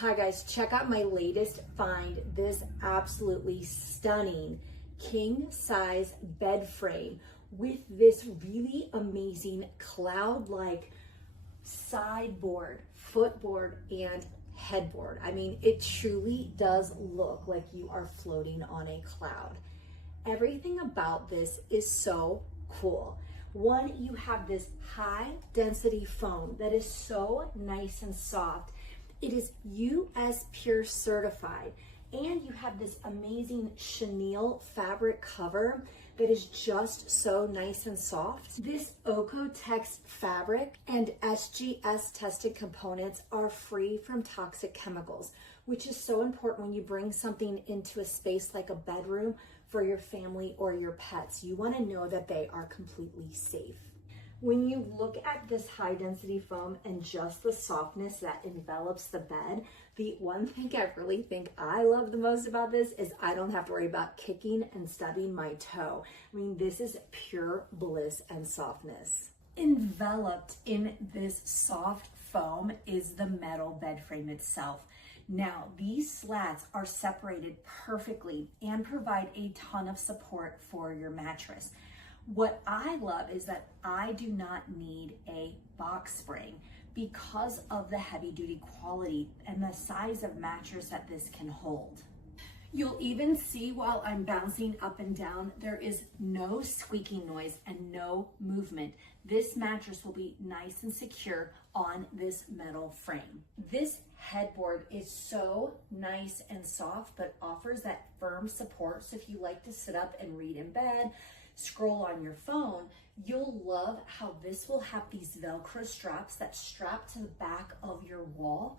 Hi guys, check out my latest find, this absolutely stunning king size bed frame with this really amazing cloud-like sideboard, footboard, and headboard. I mean, it truly does look like you are floating on a cloud. Everything about this is so cool. One, you have this high density foam that is so nice and soft. It is US Pure certified, and you have this amazing chenille fabric cover that is just so nice and soft. This Oeko-Tex fabric and SGS tested components are free from toxic chemicals, which is so important when you bring something into a space like a bedroom for your family or your pets. You want to know that they are completely safe. When you look at this high density foam and just the softness that envelops the bed, the one thing I really think I love the most about this is I don't have to worry about kicking and stubbing my toe. I mean, this is pure bliss and softness. Enveloped in this soft foam is the metal bed frame itself. Now, these slats are separated perfectly and provide a ton of support for your mattress. What I love is that I do not need a box spring because of the heavy duty quality and the size of mattress that this can hold. You'll even see while I'm bouncing up and down, there is no squeaking noise and no movement. This mattress will be nice and secure on this metal frame. This headboard is so nice and soft, but offers that firm support. So if you like to sit up and read in bed, scroll on your phone, you'll love how this will have these Velcro straps that strap to the back of your wall.